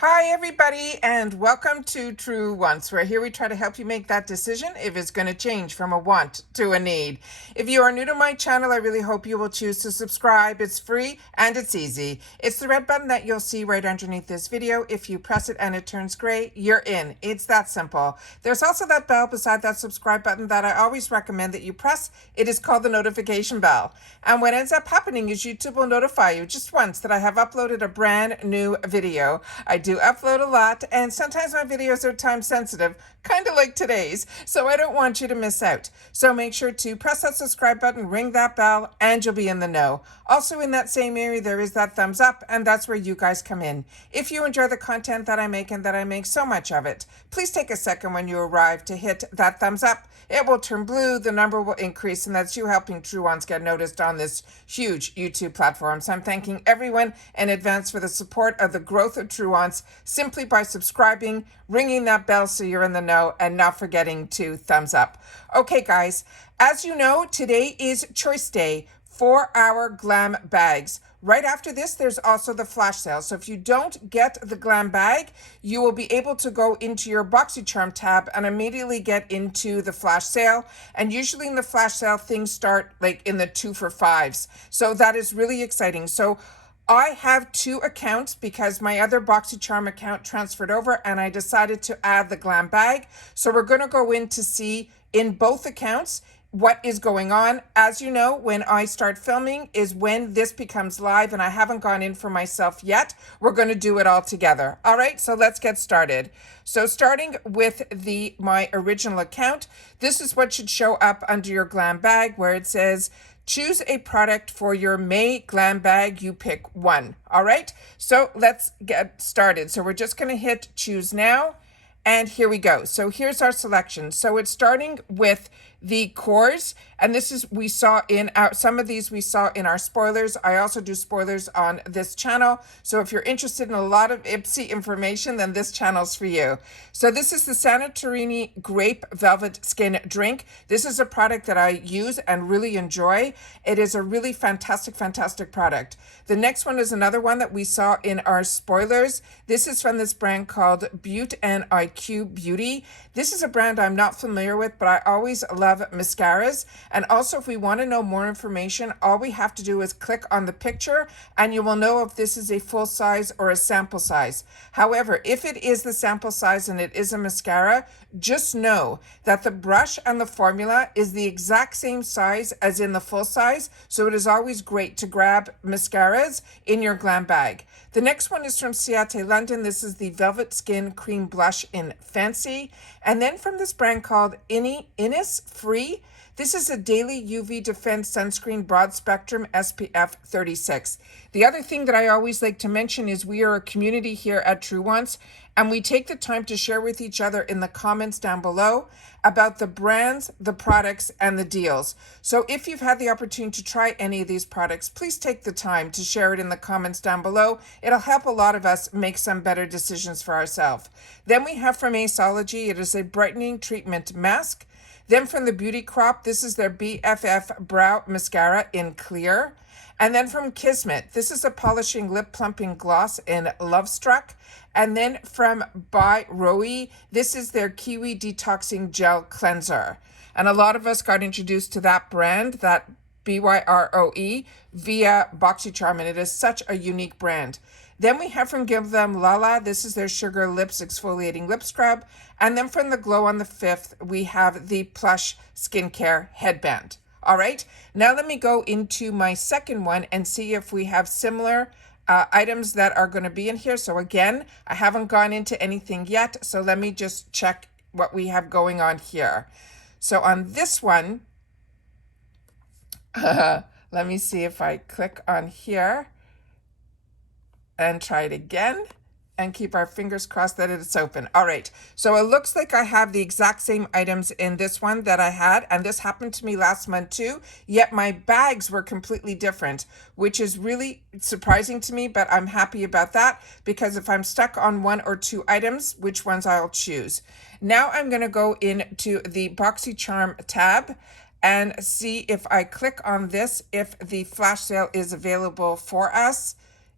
Hi, everybody, and welcome to True Wants, where here we try to help you make that decision if it's going to change from a want to a need. If you are new to my channel, I really hope you will choose to subscribe. It's free and it's easy. It's the red button that you'll see right underneath this video. If you press it and it turns gray, you're in. It's that simple. There's also that bell beside that subscribe button that I always recommend that you press. It is called the notification bell. And what ends up happening is YouTube will notify you just once that I have uploaded a brand new video. I do upload a lot, and sometimes my videos are time sensitive, kind of like today's, so I don't want you to miss out. So make sure to press that subscribe button, ring that bell, and you'll be in the know. Also in that same area, there is that thumbs up, and that's where you guys come in. If you enjoy the content that I make and that I make so much of it, please take a second when you arrive to hit that thumbs up. It will turn blue, the number will increase, and that's you helping True Ones get noticed on this huge YouTube platform. So I'm thanking everyone in advance for the support of the growth of True Ones simply by subscribing, ringing that bell so you're in the know, and not forgetting to thumbs up. Okay, guys, as you know, today is Choice Day for our GlamBags. Right after this, there's also the flash sale. So if you don't get the GlamBag, you will be able to go into your BoxyCharm tab and immediately get into the flash sale. And usually in the flash sale, things start like in the 2 for $5s. So that is really exciting. So I have two accounts because my other BoxyCharm account transferred over and I decided to add the GlamBag. So we're going to go in to see in both accounts what is going on. As you know, when I start filming is when this becomes live, and I haven't gone in for myself yet. We're going to do it all together. All right, so let's get started. So starting with my original account, this is what should show up under your GlamBag, where it says choose a product for your May GlamBag. You pick one. All right, so let's get started. So we're just going to hit choose now. And here we go. So here's our selection. So it's starting with the cores, and this is we saw in our some of these we saw in our spoilers. I also do spoilers on this channel. So if you're interested in a lot of IPSY information, then this channel's for you. So this is the Santorini Grape Velvet Skin Drink. This is a product that I use and really enjoy. It is a really fantastic product. The next one is another one that we saw in our spoilers. This is from this brand called Beauty and IQ Beauty. This is a brand I'm not familiar with, but I always love mascaras. And also, if we want to know more information, all we have to do is click on the picture and you will know if this is a full size or a sample size. However, if it is the sample size and it is a mascara, just know that the brush and the formula is the exact same size as in the full size. So it is always great to grab mascaras in your GlamBag. The next one is from Ciate London. This is the Velvet Skin Cream Blush in Fancy. And then from this brand called Innisfree. This is a daily UV defense sunscreen broad spectrum SPF 36. The other thing that I always like to mention is we are a community here at True Ones, and we take the time to share with each other in the comments down below about the brands, the products, and the deals. So if you've had the opportunity to try any of these products, please take the time to share it in the comments down below. It'll help a lot of us make some better decisions for ourselves. Then we have from Aceology, it is a brightening treatment mask. Then from the Beauty Crop, this is their BFF Brow Mascara in Clear. And then from Kismet, this is a polishing lip plumping gloss in Love Struck. And then from By Roe, this is their Kiwi Detoxing Gel Cleanser. And a lot of us got introduced to that brand, that BYROE, via BoxyCharm, and it is such a unique brand. Then we have from Give Them Lala, this is their Sugar Lips Exfoliating Lip Scrub. And then from the Glow on the 5th, we have the Plush Skincare Headband. All right, now let me go into my second one and see if we have similar items that are going to be in here. So again, I haven't gone into anything yet, so let me just check what we have going on here. So on this one, let me see if I click on here and try it again and keep our fingers crossed that it's open. All right, so it looks like I have the exact same items in this one that I had, and this happened to me last month too, yet my bags were completely different, which is really surprising to me, but I'm happy about that because if I'm stuck on one or two items, which ones I'll choose. Now I'm gonna go into the BoxyCharm tab and see if I click on this, if the flash sale is available for us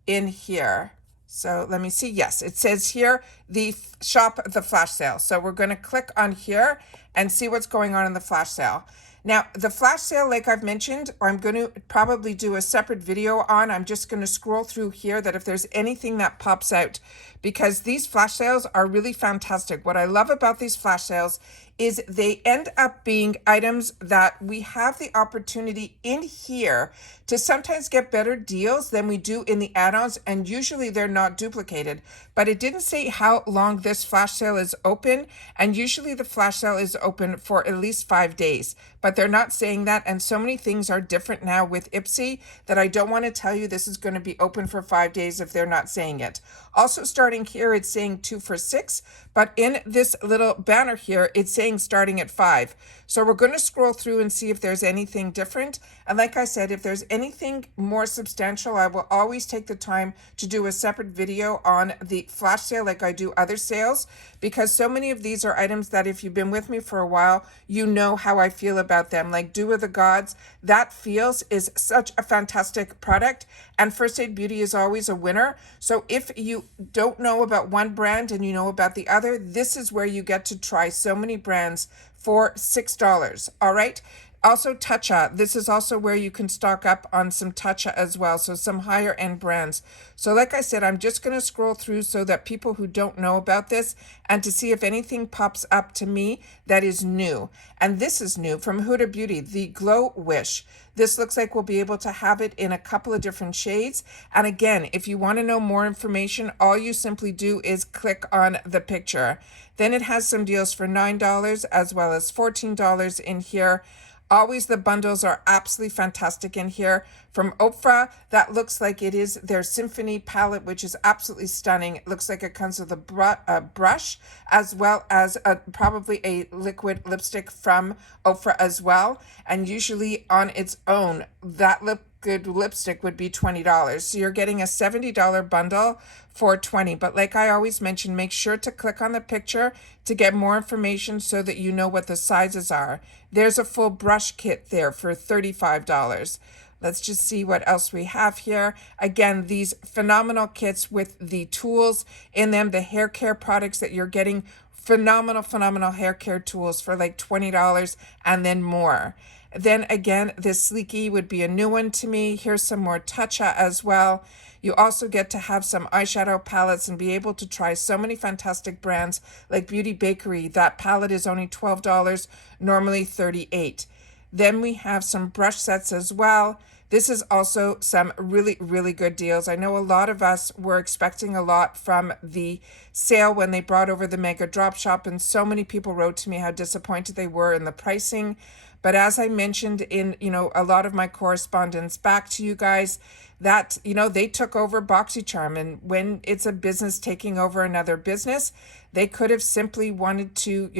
in here. So let me see. Yes, it says here the shop the flash sale. So we're going to click on here and see what's going on in the flash sale. Now, the flash sale, like I've mentioned, I'm going to probably do a separate video on. I'm just going to scroll through here that if there's anything that pops out, because these flash sales are really fantastic. What I love about these flash sales is they end up being items that we have the opportunity in here to sometimes get better deals than we do in the add-ons, and usually they're not duplicated. But it didn't say how long this flash sale is open, and usually the flash sale is open for at least 5 days, but they're not saying that, and so many things are different now with IPSY that I don't want to tell you this is going to be open for 5 days if they're not saying it. Also starting here, it's saying 2 for $6, but in this little banner here, it's saying starting at 5. So we're going to scroll through and see if there's anything different. And like I said, if there's anything more substantial, I will always take the time to do a separate video on the flash sale like I do other sales, because so many of these are items that if you've been with me for a while, you know how I feel about them. Like Dew of the Gods, that feels is such a fantastic product, and First Aid Beauty is always a winner. So if you don't know about one brand and you know about the other, this is where you get to try so many brands for $6. All right. Also Tatcha, this is also where you can stock up on some Tatcha as well, so some higher end brands. So like I said, I'm just going to scroll through so that people who don't know about this and to see if anything pops up to me that is new. And this is new from Huda Beauty, the Glow Wish. This looks like we'll be able to have it in a couple of different shades. And again, if you want to know more information, all you simply do is click on the picture. Then it has some deals for $9 as well as $14 in here. Always the bundles are absolutely fantastic in here. From Oprah, that looks like it is their Symphony palette, which is absolutely stunning. It looks like it comes with a brush as well as probably a liquid lipstick from Oprah as well. And usually on its own, that liquid lipstick would be $20. So you're getting a $70 bundle for $20. But like I always mention, make sure to click on the picture to get more information so that you know what the sizes are. There's a full brush kit there for $35. Let's just see what else we have here. Again, these phenomenal kits with the tools in them, the hair care products that you're getting, phenomenal hair care tools for like $20 and then more. Then again, this Sleeky would be a new one to me. Here's some more Tatcha as well. You also get to have some eyeshadow palettes and be able to try so many fantastic brands like Beauty Bakery. That palette is only $12, normally $38. Then we have some brush sets as well. This is also some really good deals. I know a lot of us were expecting a lot from the sale when they brought over the Mega Drop Shop, and so many people wrote to me how disappointed they were in the pricing. But as I mentioned in, a lot of my correspondence back to you guys, that, they took over BoxyCharm. And when it's a business taking over another business, they could have simply wanted to,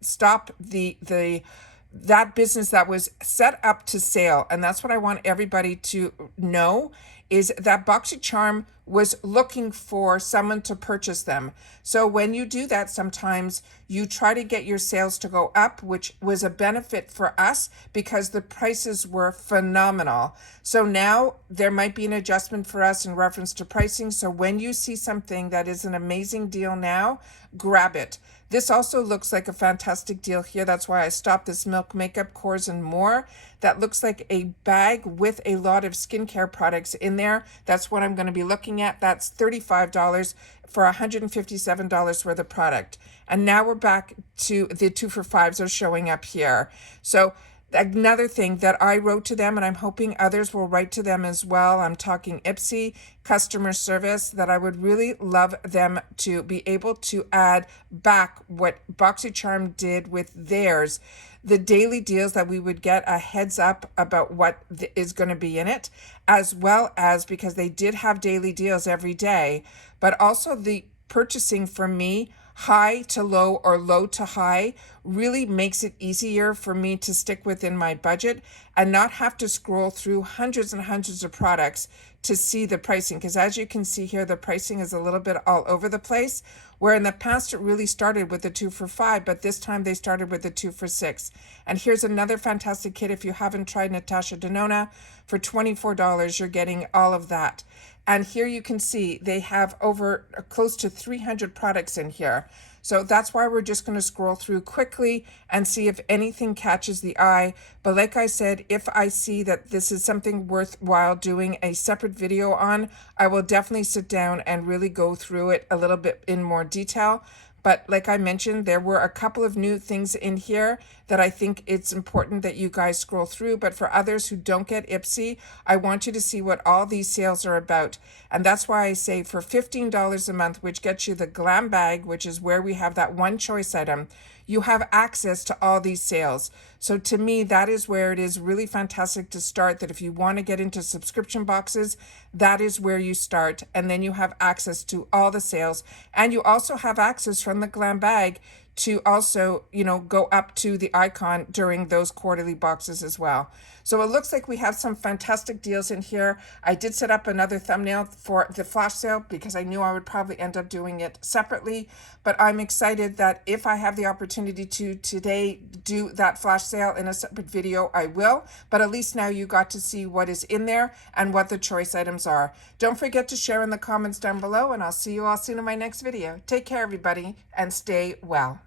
stop that business that was set up to sale. And that's what I want everybody to know, is that BoxyCharm was looking for someone to purchase them. So when you do that, sometimes you try to get your sales to go up, which was a benefit for us because the prices were phenomenal. So now there might be an adjustment for us in reference to pricing. So when you see something that is an amazing deal now, grab it. This also looks like a fantastic deal here. That's why I stopped this Milk Makeup Cores and More. That looks like a bag with a lot of skincare products in there. That's what I'm going to be looking at. That's $35 for $157 worth of product. And now we're back to the 2 for $5s are showing up here. So another thing that I wrote to them, and I'm hoping others will write to them as well, I'm talking IPSY customer service, that I would really love them to be able to add back what BoxyCharm did with theirs, the daily deals that we would get a heads up about what is going to be in it, as well as, because they did have daily deals every day, but also the purchasing for me, high to low or low to high, really makes it easier for me to stick within my budget and not have to scroll through hundreds and hundreds of products to see the pricing. Because as you can see here, the pricing is a little bit all over the place, where in the past it really started with the 2 for $5, but this time they started with the 2 for $6. And here's another fantastic kit. If you haven't tried Natasha Denona, for $24, you're getting all of that. And here you can see they have over close to 300 products in here. So that's why we're just going to scroll through quickly and see if anything catches the eye. But like I said, if I see that this is something worthwhile doing a separate video on, I will definitely sit down and really go through it a little bit in more detail. But like I mentioned, there were a couple of new things in here that I think it's important that you guys scroll through. But for others who don't get IPSY, I want you to see what all these sales are about. And that's why I say for $15 a month, which gets you the GlamBag, which is where we have that one choice item, you have access to all these sales. So to me, that is where it is really fantastic to start, that if you want to get into subscription boxes, that is where you start. And then you have access to all the sales. And you also have access from the GlamBag to also, go up to the icon during those quarterly boxes as well. So it looks like we have some fantastic deals in here. I did set up another thumbnail for the flash sale because I knew I would probably end up doing it separately, but I'm excited that if I have the opportunity to today do that flash sale in a separate video, I will, but at least now you got to see what is in there and what the choice items are. Don't forget to share in the comments down below, and I'll see you all soon in my next video. Take care, everybody, and stay well.